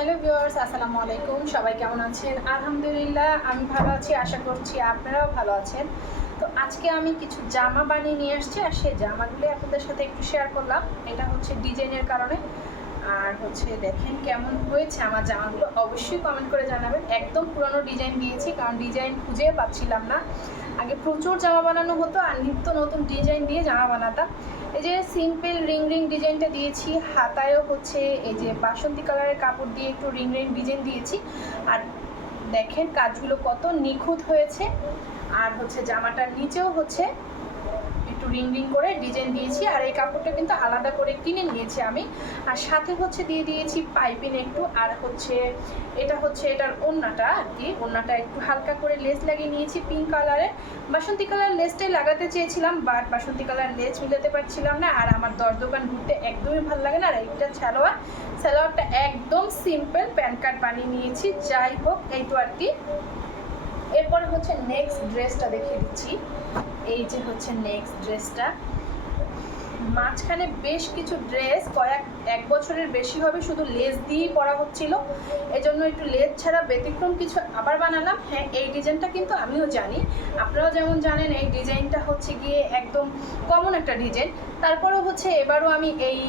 Hello viewers, আসসালামু আলাইকুম। সবাই কেমন আছেন? আলহামদুলিল্লাহ আমি ভালো আছি, আশা করছি আপনারাও ভালো আছেন। তো আজকে আমি কিছু জামা বানিয়ে নিয়ে আসছি, আর সেই জামাগুলো আপনাদের সাথে একটু শেয়ার করলাম। এটা হচ্ছে ডিজাইনের কারণে। আর হচ্ছে দেখেন কেমন হয়েছে আমার জামাগুলো, অবশ্যই কমেন্ট করে জানাবেন। একদম পুরনো ডিজাইন দিয়েছি, কারণ ডিজাইন খুঁজে পাচ্ছিলাম না। আগে প্রচুর জামা বানানো হতো, আর নিত্য নতুন ডিজাইন দিয়ে জামা বানাতাম। এই যে সিম্পল রিং রিং ডিজাইনটা দিয়েছি, হাতায়ও হচ্ছে এই যে বাসন্তী কালারের কাপড় দিয়ে একটু রিং রিং ডিজাইন দিয়েছি। আর দেখেন কাজগুলো কত নিখুঁত হয়েছে। আর হচ্ছে জামাটার নিচেও হচ্ছে একটু রিং রিং করে ডিজাইন দিয়েছি। আর এই কাপড়টা কিন্তু আলাদা করে কিনে নিয়েছি আমি। আর সাথে হচ্ছে দিয়ে দিয়েছি পাইপিং একটু। আর হচ্ছে এটা হচ্ছে এটার ওড়নাটা, আর কি ওড়নাটা একটু হালকা করে লেস লাগিয়ে নিয়েছি পিঙ্ক কালারের। বাসন্তী কালার লেসটাই লাগাতে চেয়েছিলাম, বাট বাসন্তী কালার লেস মিলাতে পারছিলাম না। আর আমার 10 দোকান ঘুরতে একদমই ভালো লাগে না। আর এইটা সালোয়ারটা একদম সিম্পল প্যান্ট কাট বানিয়ে নিয়েছি। যাই হোক, এই তো আর কি। এরপরে হচ্ছে নেক্সট ড্রেসটা দেখিয়ে দিচ্ছি। এই যে হচ্ছে নেক্সট ড্রেসটা। মাঝখানে বেশ কিছু ড্রেস এক বছরের বেশি হবে শুধু লেস দিয়েই পরা হচ্ছিল, এজন্য একটু লেস ছাড়া ব্যতিক্রম কিছু আবার বানালাম। হ্যাঁ, এই ডিজাইনটা কিন্তু আমিও জানি, আপনারাও যেমন জানেন এই ডিজাইনটা হচ্ছে গিয়ে একদম কমন একটা ডিজাইন। তারপরেও হচ্ছে এবারও আমি এই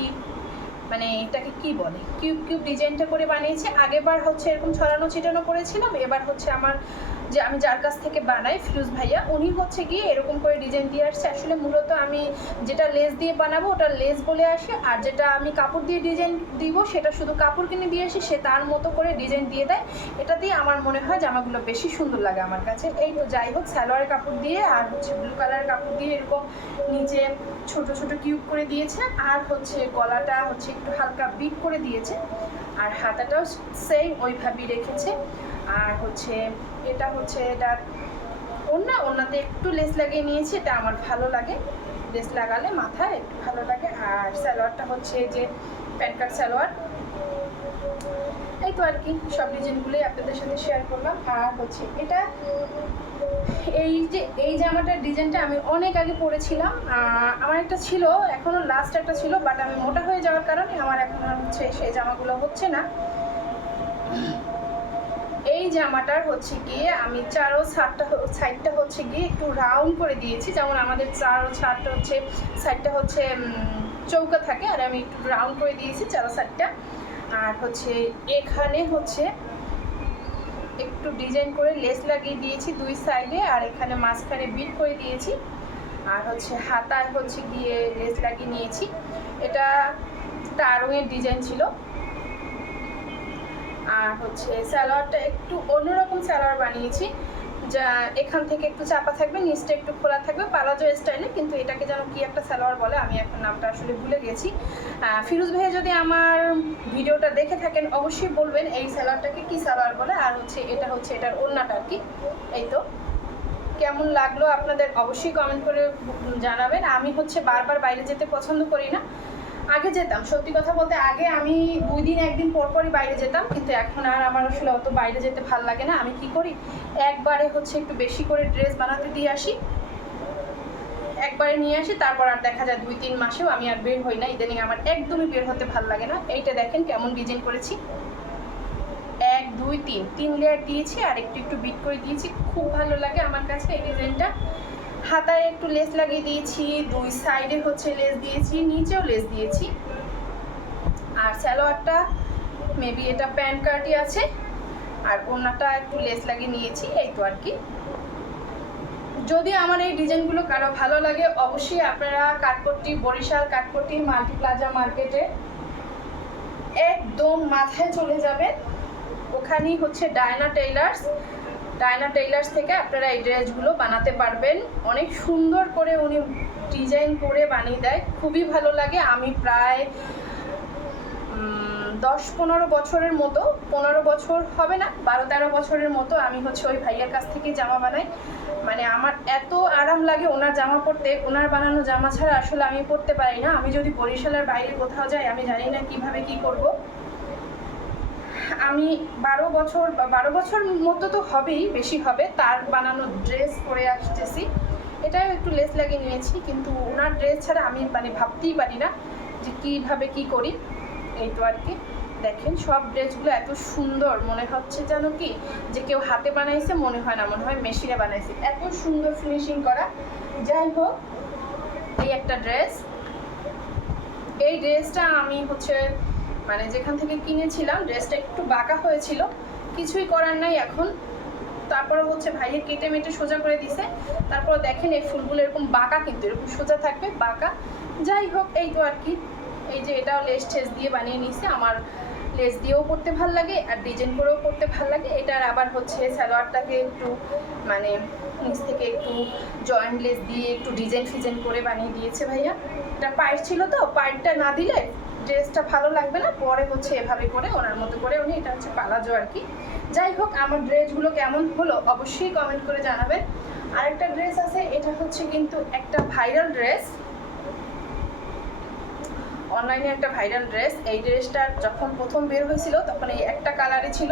মানে এটাকে কি বলে কিউব কিউব ডিজাইনটা করে বানিয়েছি। আগেরবার হচ্ছে এরকম ছড়ানো ছিটানো করেছিলাম, এবার হচ্ছে আমার যে আমি যার কাছ থেকে বানাই ফিরোজ ভাইয়া, উনি হচ্ছে গিয়ে এরকম করে ডিজাইন দিয়ে আসছে। আসলে মূলত আমি যেটা লেস দিয়ে বানাবো ওটা লেস বলে আসে, আর যেটা আমি কাপড় দিয়ে ডিজাইন দিব সেটা শুধু কাপড় কিনে দিয়ে আসি, সে তার মতো করে ডিজাইন দিয়ে দেয়। এটা দিয়ে আমার মনে হয় জামাগুলো বেশি সুন্দর লাগে আমার কাছে। এই তো যাই হোক, সালোয়ারের কাপড় দিয়ে আর হচ্ছে ব্লু কালারের কাপড় দিয়ে এরকম নিচে ছোট ছোট কিউব করে দিয়েছে। আর হচ্ছে গলাটা হচ্ছে একটু হালকা বিট করে দিয়েছে, আর হাতাটাও সেম ওইভাবেই রেখেছে। আর হচ্ছে এটা হচ্ছে এটার ওড়নাতে একটু লেস লাগিয়ে নিয়েছি, এটা আমার ভালো লাগে, লেস লাগালে মাথায় একটু ভালো লাগে। আর সালোয়ারটা হচ্ছে যে প্যান্ট কাট সালোয়ার। এই তো আর কি, সব ডিজাইনগুলোই আপনাদের সাথে শেয়ার করলাম। আর হচ্ছে এটা এই জামাটার ডিজাইনটা আমি অনেক আগে পরেছিলাম। আমার একটা ছিল, এখনও লাস্ট একটা ছিল, বাট আমি মোটা হয়ে যাওয়ার কারণে আমার এখন আর হচ্ছে সেই জামাগুলো হচ্ছে না। এই জামাটার হচ্ছে গিয়ে আমি চারো সাইডটা হচ্ছে গিয়ে একটু রাউন্ড করে দিয়েছি, যেমন আমাদের চারো ছাদটা হচ্ছে সাইডটা হচ্ছে চৌকা থাকে, আর আমি একটু রাউন্ড করে দিয়েছি চারো সাইডটা। আর হচ্ছে এখানে হচ্ছে একটু ডিজাইন করে লেস লাগিয়ে দিয়েছি দুই সাইডে, আর এখানে মাঝখানে বিট করে দিয়েছি। আর হচ্ছে হাতায় হচ্ছে গিয়ে লেস লাগিয়ে নিয়েছি। এটা টারুয়ের ডিজাইন ছিল। আর হচ্ছে সালোয়ারটা একটু অন্যরকম সালোয়ার বানিয়েছি, যা এখান থেকে একটু চাপা থাকবে, নিচটা একটু খোলা থাকবে পালাজো স্টাইলে। কিন্তু এটাকে যেন কি একটা সালোয়ার বলে, আমি এখন নামটা আসলে ভুলে গেছি। ফিরোজ ভাইয়া যদি আমার ভিডিওটা দেখে থাকেন অবশ্যই বলবেন এই সালোয়ারটাকে কি সালোয়ার বলে। আর হচ্ছে এটা হচ্ছে এটার ওড়নাটা আর কি। এই তো, কেমন লাগলো আপনাদের অবশ্যই কমেন্ট করে জানাবেন। আমি হচ্ছে বারবার বাইরে যেতে পছন্দ করি না। আগে যেতাম, সত্যি কথা বলতে আগে আমি 2 দিন 1 দিন পরই বাইরে যেতাম, কিন্তু এখন আর আমার আসলে অত বাইরে যেতে ভাল লাগে না। আমি কি করি, একবারে হচ্ছে একটু বেশি করে ড্রেস বানাতে দিয়ে আসি, একবারে নিয়ে আসি, তারপর আর দেখা যায় 2-3 মাসেও আমি আর বের হই না। ইদানিং আমার একদমই বের হতে ভাল লাগে না। এইটা দেখেন কেমন ডিজাইন করেছি, 1 2 3 লেয়ার দিয়েছি, আর একটু একটু বিট করে দিয়েছি, খুব ভালো লাগে আমার কাছে এই ডিজাইনটা। হাতায় একটু লেস লাগিয়ে দিয়েছি, দুই সাইডে হচ্ছে লেস দিয়েছি, নিচেও লেস দিয়েছি। আর সালোয়ারটা মেবি এটা প্যান্ট কাটই আছে, আর ওড়নাটা একটু লেস লাগিয়ে নিয়েছি। এই তো আর কি। যদি আমার এই ডিজাইনগুলো কারো ভালো লাগে অবশ্যই আপনারা কাঠপট্টি, বরিশাল কাঠপট্টি মাল্টি প্লাজা মার্কেটে একদম মাথায় চলে যাবেন, ওখানেই হচ্ছে ডায়না টেইলার্স থেকে আপনারা এই ড্রেসগুলো বানাতে পারবেন। অনেক সুন্দর করে উনি ডিজাইন করে বানিয়ে দেয়, খুবই ভালো লাগে। আমি প্রায় 10-15 বছরের মতো, 15 বছর হবে না, 12-13 বছরের মতো আমি হচ্ছে ওই ভাইয়ার কাছ থেকে জামা বানাই। মানে আমার এত আরাম লাগে ওনার জামা পরতে, ওনার বানানো জামা ছাড়া আসলে আমি পরতে পারি না। আমি যদি বরিশালের বাইরে কোথাও যাই আমি জানি না কিভাবে কি করব। আমি 12 বছর মতো তো হবেই, বেশি হবে, তার বানানো ড্রেস পরে আসতেছি। এটাও একটু লেস লাগিয়ে নিয়েছি, কিন্তু ওনার ড্রেস ছাড়া আমি মানে ভাবতেই পারি না যে কীভাবে কি করি। এই তো আর কি। দেখেন সব ড্রেসগুলো এত সুন্দর, মনে হচ্ছে যেন কি যে কেউ হাতে বানাইছে, মনে হয় না, মনে হয় মেশিনে বানাইছে, এত সুন্দর ফিনিশিং করা। যাই হোক, এই একটা ড্রেস, এই ড্রেসটা আমি হচ্ছে মানে যেখান থেকে কিনেছিলাম ড্রেসটা একটু বাঁকা হয়েছিল, কিছুই করার নাই এখন। তারপরে হচ্ছে ভাইয়ে কেটে মেটে সোজা করে দিছে। তারপর দেখেন এই ফুলগুলো এরকম বাঁকা, কিন্তু এরকম সোজা থাকবে, বাঁকা। যাই হোক, এই তো আর কি। এই যে এটাও লেস টেস দিয়ে বানিয়ে নিছে। আমার লেস দিয়েও পরতে ভাল লাগে আর ডিজাইন করেও পরতে ভাল লাগে। এটার আবার হচ্ছে সালোয়ারটাকে একটু মানে নিচ থেকে একটু জয়েন্ট লেস দিয়ে একটু ডিজাইন ফিজাইন করে বানিয়ে দিয়েছে ভাইয়া। এটা পায়ের ছিল তো, পায়েরটা না দিলে ড্রেসটা ভালো লাগবে না। পরে হচ্ছে এভাবে করে ওনার মতো করে উনি, এটা হচ্ছে পালাজো আর কি। যাই হোক, আমার ড্রেসগুলো কেমন হলো অবশ্যই কমেন্ট করে জানাবেন। আরেকটা ড্রেস আছে, এটা হচ্ছে কিন্তু একটা ভাইরাল ড্রেস, অনলাইনে একটা ভাইরাল ড্রেস। এই ড্রেসটা যখন প্রথম বের হয়েছিল তখন এই একটা কালারে ছিল,